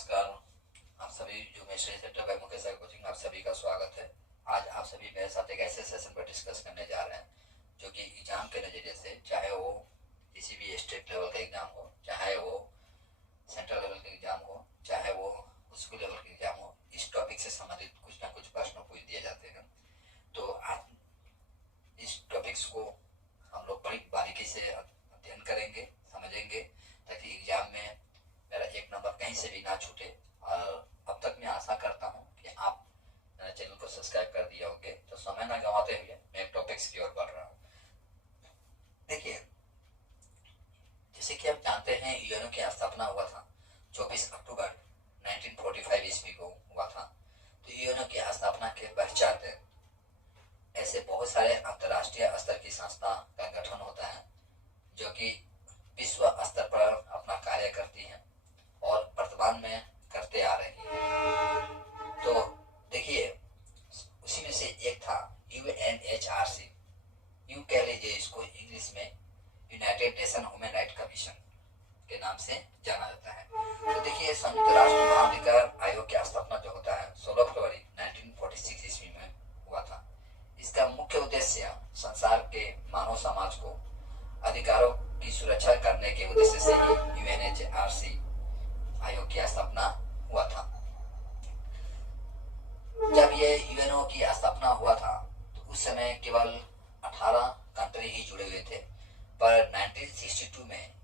नमस्कार। आप सभी जो mystery centre by Mukesh coaching, आप सभी का स्वागत है। आज आप सभी मेरे साथ एक ऐसे सेशन पर डिस्कस करने जा रहे हैं जो कि एग्जाम के नज़रिए से, चाहे वो किसी भी स्टेट लेवल का एग्जाम हो, चाहे वो सेंट्रल लेवल का एग्जाम हो, चाहे वो स्कूल लेवल का एग्जाम हो, इस टॉपिक से संबंधित कुछ ना कुछ प्रश्न पूछ दिए जाते हैं। तो आज इस टॉपिक्स को हम लोग बड़ी बारीकी से अध्ययन करेंगे, समझेंगे, ताकि एग्जाम में मेरा एक नंबर कहीं से भी ना छूटे। और अब तक मैं आशा करता हूँ कि आप मेरे चैनल को सब्सक्राइब कर दिए होंगे। तो समय ना गंवाते हुए मैं एक टॉपिक्स की ओर बढ़ रहा हूँ। देखिए, जैसे कि आप जानते हैं, यूएनओ की स्थापना हुआ था 24 अक्टूबर 1945 ईस्वी को हुआ था। तो यूएनओ की स्थापना के पश्चात ऐसे बहुत सारे अंतर्राष्ट्रीय स्तर की संस्था का गठन होता है जो कि विश्व स्तर पर अपना कार्य करती हैं और वर्तमान में करते आ रही हैं। तो देखिए, उसी में से एक था यूएनएचआरसी, यूं कह लीजिए इसको इंग्लिश में United nation human right commission के नाम से जाना जाता है। तो देखिए, संयुक्त राष्ट्र मानवाधिकार आयोग की स्थापना जो होता है 16 फरवरी 1946 ईस्वी में हुआ था। इसका मुख्य उद्देश्य संसार के मानव समाज को अधिकारों की सुरक्षा करने के उद्देश्य से ही यूएनएचआरसी आयोग की स्थापना हुआ था। जब ये यूएनओ की स्थापना हुआ था तो उस समय केवल 18 कंट्री ही जुड़े हुए थे, पर 1962 में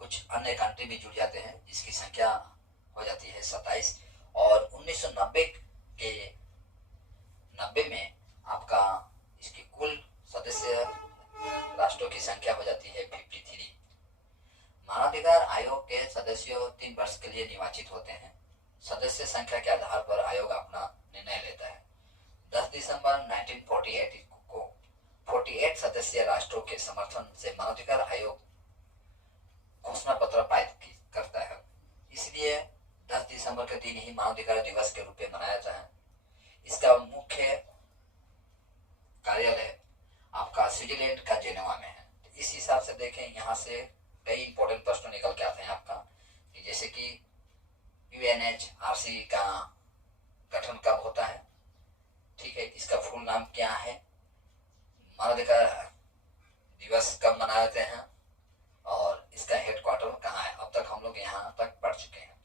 कुछ अन्य कंट्री भी जुड़ जाते हैं जिसकी संख्या हो जाती है 27। और 1990 के 90 में आपका इसकी कुल सदस्य राष्ट्रों की संख्या हो जाती है 53। मानवाधिकार आयोग के सदस्यों 3 वर्ष के लिए निर्वाचित होते हैं। सदस्य संख्या के आधार पर आयोग अपना निर्णय लेता है। 10 दिसंबर 1948 को 48 सदस्यीय राष्ट्रों के समर्थन से मानवाधिकार आयोग घोषणा पत्र पारित करता है। इसलिए 10 दिसंबर के दिन ही मानवाधिकार दिवस के रूप में मनाया जाता है। इसका मुख्य कार्यालय आपका स्विट्जरलैंड का जेनेवा में है। तो इस हिसाब से देखें, यहाँ से कई इंपॉर्टेंट प्रश्न निकल के आते हैं आपका, कि जैसे कि यूएनएचआरसी का गठन कब होता है, ठीक है, इसका फुल नाम क्या है, मानवाधिकार दिवस कब मनाते हैं और इसका हेडक्वार्टर कहाँ है। अब तक हम लोग यहाँ तक पढ़ चुके हैं।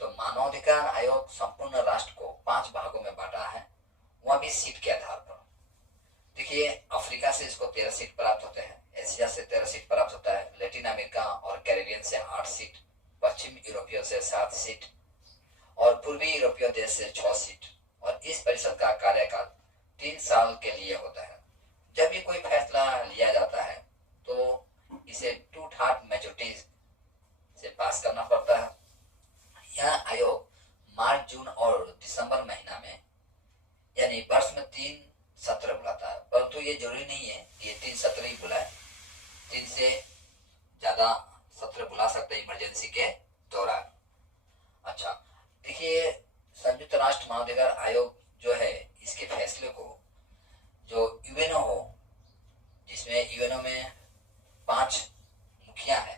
तो मानवाधिकार आयोग संपूर्ण राष्ट्र को 5 भागों में बांटा है, वह भी सीट के आधार पर। देखिए, अफ्रीका से इसको 13 सीट प्राप्त होते हैं, एशिया से 13 सीट प्राप्त होता है, लैटिन अमेरिका और कैरेबियन से 8 सीट, पश्चिम यूरोपीय से 7 सीट और पूर्वी यूरोपीय देश से 6 सीट। और इस परिषद का कार्यकाल 3 साल के लिए होता है। जब भी कोई फैसला लिया जाता है तो इसे 2/3 मेजोरिटी से पास करना पड़ता है। यह आयोग मार्च, जून और दिसंबर महीना में, यानी वर्ष में 3 सत्र बुलाता है, परंतु ये जरूरी नहीं है कि ये 3 सत्र ही बुलाए। 3 से ज्यादा सत्र बुला सकते हैं इमरजेंसी के दौरान। अच्छा, देखिए, संयुक्त राष्ट्र मानवाधिकार आयोग जो है, इसके फैसले को जो यूएनओ हो, जिसमें यूएनओ में 5 मुखिया है,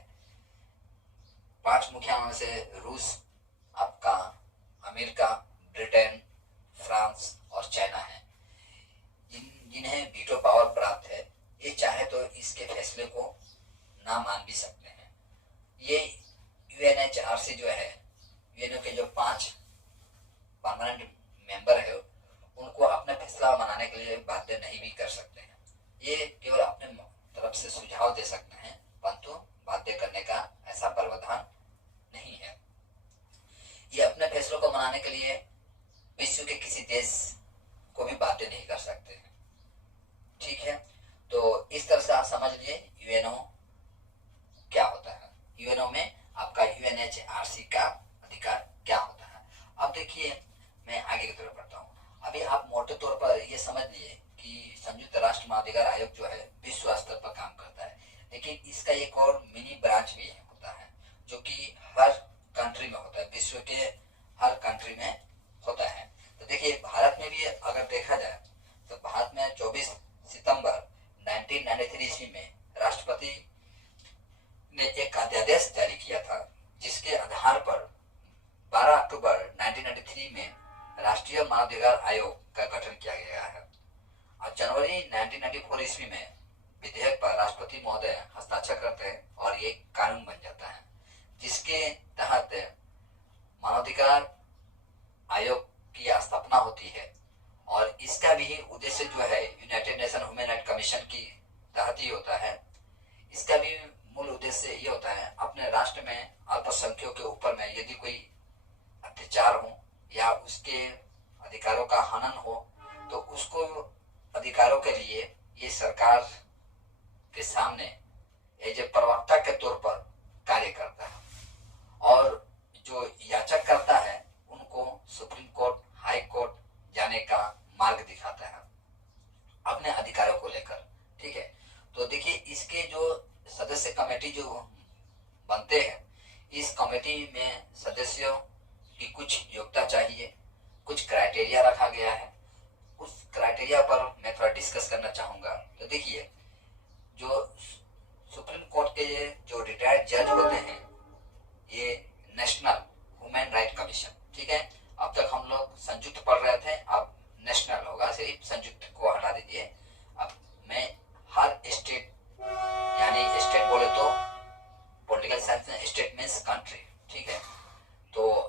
5 मुखिया में से रूस, आपका अमेरिका, ब्रिटेन, फ्रांस और चाइना है, जिन्हें वीटो पावर प्राप्त है। ये चाहे तो इसके फैसले को ना मान भी सकते हैं। ये यूएनएचआरसी जो है, यूएनओ के जो 5 परमानेंट मेंबर है, उनको अपने फैसला मनाने के लिए बाध्य नहीं भी कर सकते हैं। ये केवल अपने तरफ से सुझाव दे सकते हैं, परंतु बाध्य करने का ऐसा प्रावधान नहीं है। ये अपने फैसलों को मनाने के लिए विश्व के किसी देश को भी बाध्य नहीं कर सकते हैं, ठीक है। तो इस तरह से आप समझ लिए यूएनओ क्या होता है, यूएनओ में आपका यूएनएचआरसी का अधिकार क्या होता है। अब देखिए, मैं आगे की तरफ बढ़ता हूँ। अभी आप मोटे तौर पर ये समझ लिए कि संयुक्त राष्ट्र मानवाधिकार आयोग जो है विश्व स्तर पर काम करता है, लेकिन इसका एक और मिनी ब्रांच भी होता है जो कि हर कंट्री में होता है, विश्व के हर कंट्री में होता है। तो देखिए, भारत में भी अगर देखा जाए तो भारत में 24 सितंबर 1993 ईस्वी में राष्ट्रपति ने एक अध्यादेश जारी किया था, जिसके आधार पर राष्ट्रीय मानवाधिकार आयोग का गठन किया गया है और जनवरी 1994 ईस्वी में विधेयक पर राष्ट्रपति महोदय हस्ताक्षर करते हैं और ये कानून बन जाता है, जिसके तहत मानवाधिकार आयोग की स्थापना होती है। और इसका भी उद्देश्य जो है United nation human right commission की तहत ही होता है। इसका भी मूल उद्देश्य ये होता है, अपने राष्ट्र में अल्पसंख्यकों के ऊपर में यदि कोई अत्याचार हो या उसके अधिकारों का हनन हो तो उसको अधिकारों के लिए ये सरकार के सामने एज ए प्रवक्ता के तौर पर कार्य करता है और जो याचक करता है उनको सुप्रीम कोर्ट, हाई कोर्ट जाने का मार्ग दिखाता है अपने अधिकारों को लेकर। ठीक है, तो देखिए इसके जो सदस्य कमेटी जो बनते हैं, इस कमेटी में सदस्यों की कुछ योग्यता चाहिए, कुछ क्राइटेरिया रखा गया है। उस क्राइटेरिया पर मैं थोड़ा डिस्कस करना चाहूंगा। तो देखिए, जो सुप्रीम कोर्ट के जो रिटायर्ड जज होते हैं, ये नेशनल ह्यूमन राइट कमीशन, ठीक है, अब तक हम लोग संयुक्त पढ़ रहे थे, अब नेशनल होगा, सिर्फ संयुक्त को हटा दीजिए। अब मैं हर स्टेट, यानी स्टेट बोले तो पॉलिटिकल साइंस में स्टेट मीन्स कंट्री, ठीक है, तो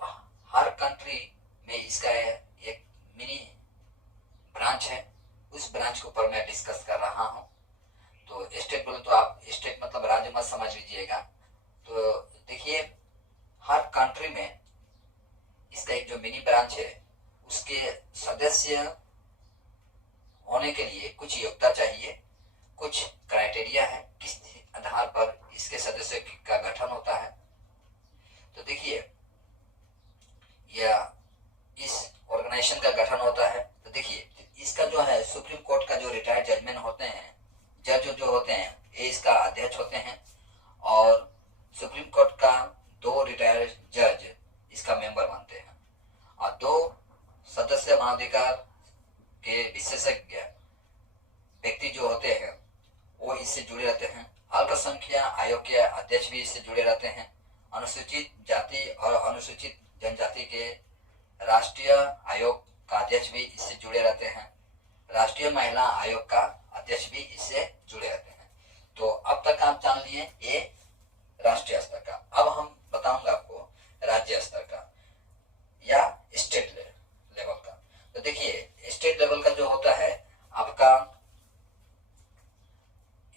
हर कंट्री में इसका एक मिनी ब्रांच है, उस ब्रांच के ऊपर मैं डिस्कस कर रहा हूँ। तो स्टेट बोले तो आप स्टेट मतलब राज्य मत समझ लीजिएगा। तो देखिए, हर कंट्री में इसका एक जो मिनी ब्रांच है, उसके सदस्य होने के लिए कुछ योग्यता चाहिए, कुछ क्राइटेरिया है, किस आधार पर इसके सदस्य का गठन होता है। तो देखिए, यह इस ऑर्गेनाइजेशन का गठन होता है। तो देखिए, इसका जो है सुप्रीम कोर्ट का जो रिटायर्ड जजमेंट होते हैं, जज जो होते हैं, ये इसका अध्यक्ष होते हैं और सुप्रीम कोर्ट का 2 रिटायर्ड जज इसका मेंबर बनते हैं और 2 सदस्य मानवाधिकार के विशेषज्ञ व्यक्ति जो होते हैं वो इससे जुड़े रहते हैं। अल्पसंख्यक आयोग के अध्यक्ष भी इससे जुड़े रहते हैं। अनुसूचित जाति और अनुसूचित जनजाति के राष्ट्रीय आयोग का अध्यक्ष भी इससे जुड़े रहते हैं। राष्ट्रीय महिला आयोग का अध्यक्ष भी इससे जुड़े रहते हैं। तो अब तक आप जान लिए ये राष्ट्रीय स्तर का। अब हम बताऊंगा आपको राज्य स्तर का या स्टेट लेवल का। तो देखिए, स्टेट लेवल का जो होता है आपका,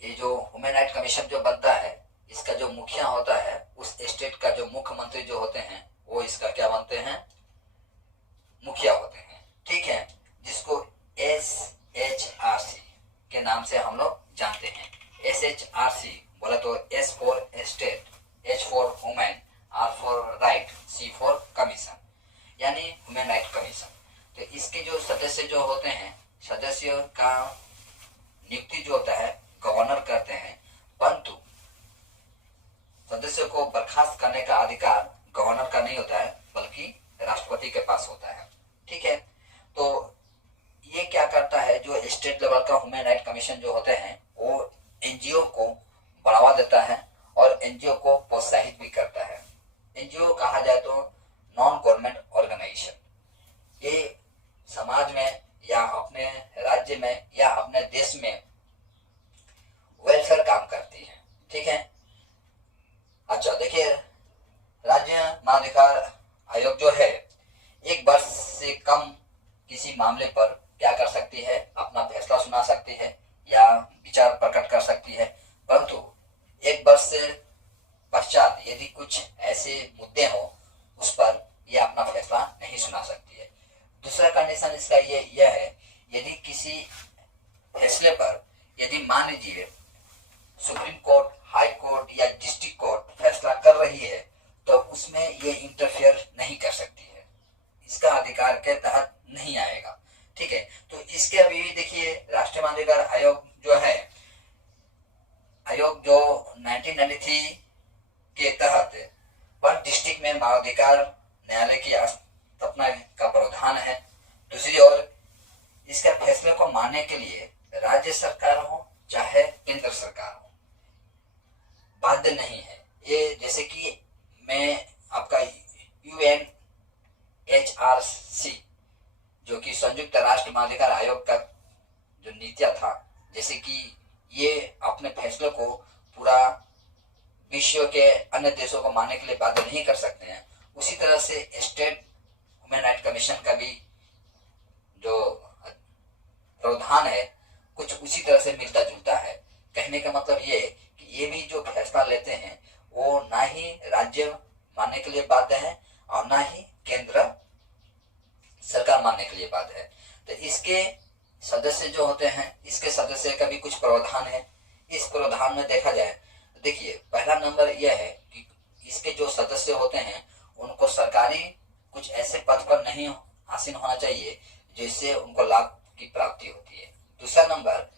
ये जो ह्यूमन राइट कमीशन जो बनता है, इसका जो मुखिया होता है, उस स्टेट का जो मुख्यमंत्री जो होते हैं वो इसका क्या बनते हैं, मुखिया होते हैं, ठीक है, जिसको SHRC के नाम से हम लोग जानते हैं। SHRC बोला तो S for state, H for women, R for right, C for commission, यानी ह्यूमन राइट कमीशन। तो इसके जो सदस्य जो होते हैं, सदस्यों का नियुक्ति जो होता है गवर्नर करते हैं, परंतु सदस्यों को बर्खास्त करने का अधिकार गवर्नर का नहीं होता है, बल्कि राष्ट्रपति के पास होता है। ठीक है, तो ये क्या करता है, जो स्टेट लेवल का ह्यूमन राइट कमीशन जो होते हैं वो एनजीओ को बढ़ावा देता है और एनजीओ को प्रोत्साहित भी करता है। एनजीओ कहा जाए तो नॉन गवर्नमेंट ऑर्गेनाइजेशन, ये समाज में या अपने राज्य में या अपने देश में वेलफेयर काम करती है। ठीक है, अच्छा देखिए, राज्य मानवाधिकार आयोग जो है 1 वर्ष से कम किसी मामले पर क्या कर सकती है, अपना फैसला सुना सकती है या विचार प्रकट कर सकती है, परंतु 1 वर्ष से पश्चात यदि कुछ ऐसे मुद्दे हो उस पर यह अपना फैसला नहीं सुना सकती है। दूसरा कंडीशन इसका यह है, यदि किसी फैसले पर यदि मान लीजिए सुप्रीम कोर्ट, हाई कोर्ट या डिस्ट्रिक्ट कोर्ट फैसला कर रही है तो उसमें ये इंटरफेयर नहीं कर सकती है, इसका अधिकार के तहत नहीं आएगा। ठीक है, तो इसके अभी देखिए, राष्ट्रीय मानवाधिकार आयोग जो है, आयोग जो 1993 के तहत पर डिस्ट्रिक्ट में मानवाधिकार न्यायालय की स्थापना का प्रावधान है। दूसरी ओर इसके फैसले को मानने के लिए राज्य सरकार हो चाहे केंद्र सरकार हो, बाध्य नहीं है। ये जैसे कि मैं आपका UNHRC मानवाधिकार आयोग का जो नीतियां था, जैसे कि ये अपने फैसले को पूरा विश्व के अन्य देशों को मानने के लिए बाध्य नहीं कर सकते हैं, उसी तरह से स्टेट ह्यूमन राइट कमीशन का भी जो प्रावधान है कुछ उसी तरह से मिलता जुलता है। कहने का मतलब ये कि ये भी जो फैसला लेते हैं वो ना ही राज्य मानने के लिए बाध्य है और ना ही केंद्र सरकार मानने के लिए बाध्य है। तो इसके सदस्य जो होते हैं, इसके सदस्य का भी कुछ प्रावधान है। इस प्रावधान में देखा जाए तो देखिए, पहला नंबर यह है कि इसके जो सदस्य होते हैं उनको सरकारी कुछ ऐसे पद पर नहीं आसीन होना चाहिए जिससे उनको लाभ की प्राप्ति होती है। दूसरा नंबर,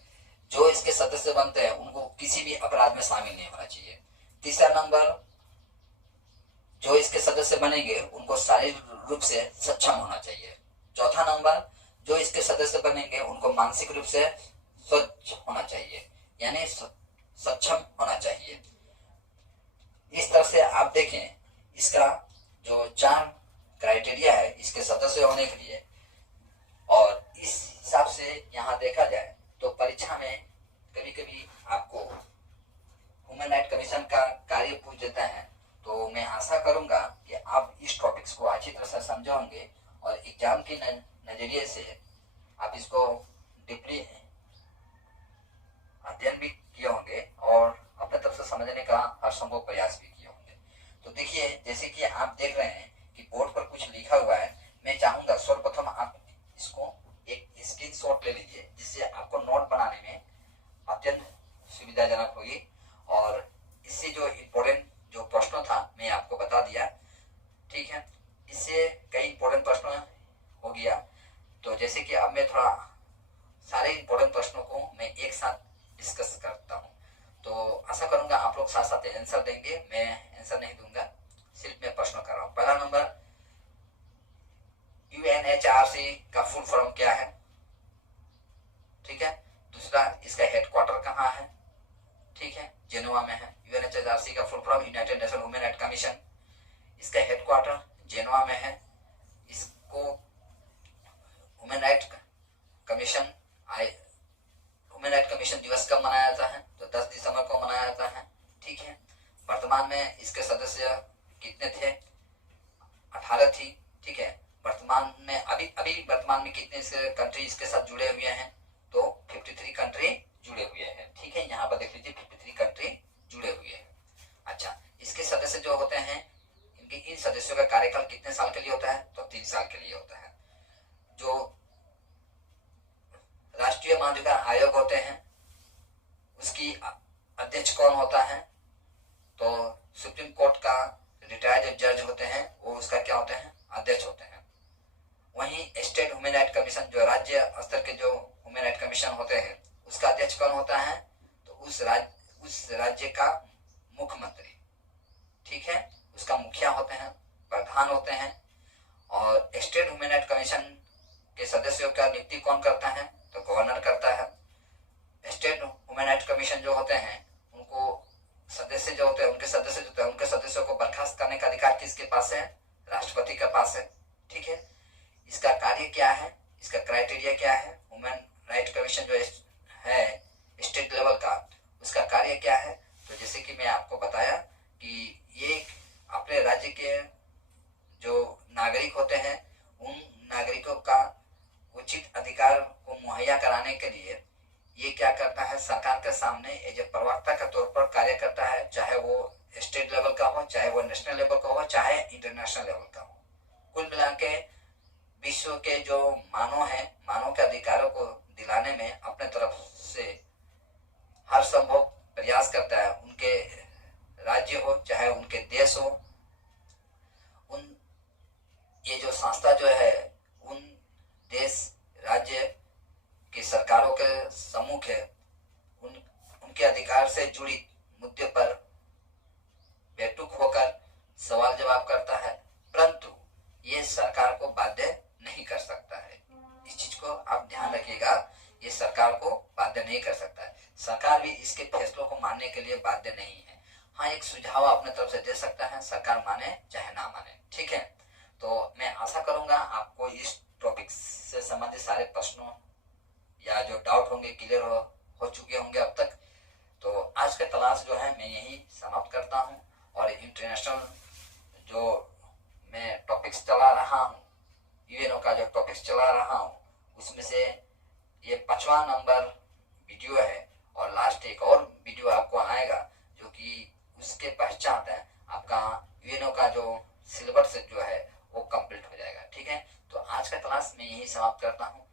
जो इसके सदस्य बनते हैं उनको किसी भी अपराध में शामिल नहीं होना चाहिए। तीसरा नंबर, जो इसके सदस्य बनेंगे उनको शारीरिक रूप से सक्षम होना चाहिए। चौथा नंबर, जो इसके सदस्य बनेंगे उनको मानसिक रूप से स्वच्छ होना चाहिए, यानी सक्षम होना चाहिए। इस तरह से आप देखें, इसका जो 4 क्राइटेरिया है इसके सदस्य होने के लिए, और इस हिसाब से यहाँ देखा जाए तो परीक्षा में कभी कभी आपको ह्यूमन राइट कमीशन का कार्य पूछ देता है। तो मैं आशा करूंगा कि आप इस टॉपिक्स को अच्छी तरह से समझे होंगे और एग्जाम के नजरिए से आप इसको डीपली अध्ययन भी किए होंगे और अपने तरफ से समझने का हर संभव प्रयास भी किए होंगे। तो देखिए, जैसे कि आप देख रहे हैं कि बोर्ड पर कुछ लिखा हुआ है, मैं चाहूंगा सर्वप्रथम आप इसको एक स्क्रीनशॉट ले लीजिए, जिससे आपको नोट बनाने में अत्यंत सुविधाजनक होगी। और इससे जो इम्पोर्टेंट जो प्रश्न था मैं आपको बता दिया, ठीक है। इससे कई इम्पोर्टेंट प्रश्न हो गया। तो जैसे कि अब मैं थोड़ा सारे इम्पोर्टेंट प्रश्नों को मैं एक साथ डिस्कस करता हूँ, तो आशा करूंगा आप लोग साथ साथ आंसर देंगे। मैं आंसर नहीं दूंगा, सिर्फ मैं प्रश्न कर रहा हूँ। पहला नंबर, यूएनएचआरसी का फुल फॉर्म क्या है, ठीक है। दूसरा, इसका हेडक्वार्टर कहाँ है, ठीक है, जेनेवा में है। यूएनएचआरसी का full form United nation human right commission, इसका हेडक्वार्टर जेनेवा में है। इसको human right commission human right commission दिवस कब मनाया जाता है, तो 10 दिसंबर को मनाया जाता है, ठीक है। वर्तमान में इसके सदस्य कितने थे, 18 थी, ठीक है। वर्तमान में अभी वर्तमान में कितने कंट्री इसके साथ जुड़े हुए हैं, तो 53 कंट्री जुड़े हुए हैं, ठीक है। यहाँ पर देख लीजिए 53 कंट्री जुड़े हुए हैं। अच्छा, इसके सदस्य जो होते हैं, इन सदस्यों का कार्यकाल कितने साल के लिए होता है, तो 3 साल के लिए होता है। जो राष्ट्रीय मानवाधिकार आयोग होते हैं उसकी अध्यक्ष कौन होता है, तो सुप्रीम कोर्ट का रिटायर्ड जज होते हैं, वो उसका क्या होते हैं, अध्यक्ष होते हैं। वहीं स्टेट ह्यूमन राइट कमीशन, जो राज्य स्तर के जो ह्यूमन राइट कमीशन होते हैं, उसका अध्यक्ष कौन होता है, तो उस राज्य का मुख्यमंत्री, ठीक है, उसका मुखिया होते हैं, प्रधान होते हैं। और स्टेट ह्यूमन राइट कमीशन के सदस्यों का नियुक्ति कौन करता है, तो गवर्नर करता है। स्टेट ह्यूमन राइट कमीशन जो होते हैं उनको सदस्य जो होते हैं, उनके सदस्य जो होते हैं, उनके सदस्यों को बर्खास्त करने का अधिकार किसके पास है, राष्ट्रपति के पास है, ठीक है। इसका कार्य क्या है, इसका क्राइटेरिया क्या है, ह्यूमन राइट कमीशन जो है स्टेट लेवल का, उसका कार्य क्या है, तो जैसे कि मैं आपको बताया कि ये अपने राज्य के जो नागरिक होते हैं उन नागरिकों का उचित अधिकार को मुहैया कराने के लिए ये क्या करता है, सरकार के सामने एज ए प्रवक्ता के तौर पर कार्य करता है, चाहे वो स्टेट लेवल का हो, चाहे वो नेशनल लेवल का हो, चाहे इंटरनेशनल लेवल का हो। कुल मिला के विश्व के जो मानव के अधिकारों को दिलाने में अपने तरफ से हर संभव प्रयास करता है। उनके राज्य हो चाहे उनके देश हो, ये जो संस्था जो है उन देश राज्य की सरकारों के सम्मुख है, उनके अधिकार से जुड़ी मुद्दे पर बेतुक होकर सवाल जवाब करता है, परंतु ये सरकार को बाध्य नहीं कर सकता है। इस चीज को आप ध्यान रखिएगा, ये सरकार को बाध्य नहीं कर सकता है। सरकार भी इसके फैसलों को मानने के लिए बाध्य नहीं है। हाँ, एक सुझाव अपने तरफ से दे सकता है, सरकार माने चाहे ना माने, ठीक है। तो मैं आशा करूंगा आपको इस टॉपिक से संबंधित सारे प्रश्नों या जो डाउट होंगे क्लियर हो चुके होंगे अब तक। तो आज का क्लास जो है मैं यही समाप्त करता हूँ। और इंटरनेशनल जो मैं टॉपिक्स चला रहा हूँ, यूएनओ का जो टॉपिक्स चला रहा हूँ, उसमें से ये 5वां नंबर वीडियो है। और लास्ट एक और वीडियो आपको आएगा जो कि उसके पश्चात है आपका यूएनओ का जो सिलेबस जो है वो कंप्लीट हो जाएगा। ठीक है, तो आज का क्लास मैं यही समाप्त करता हूँ।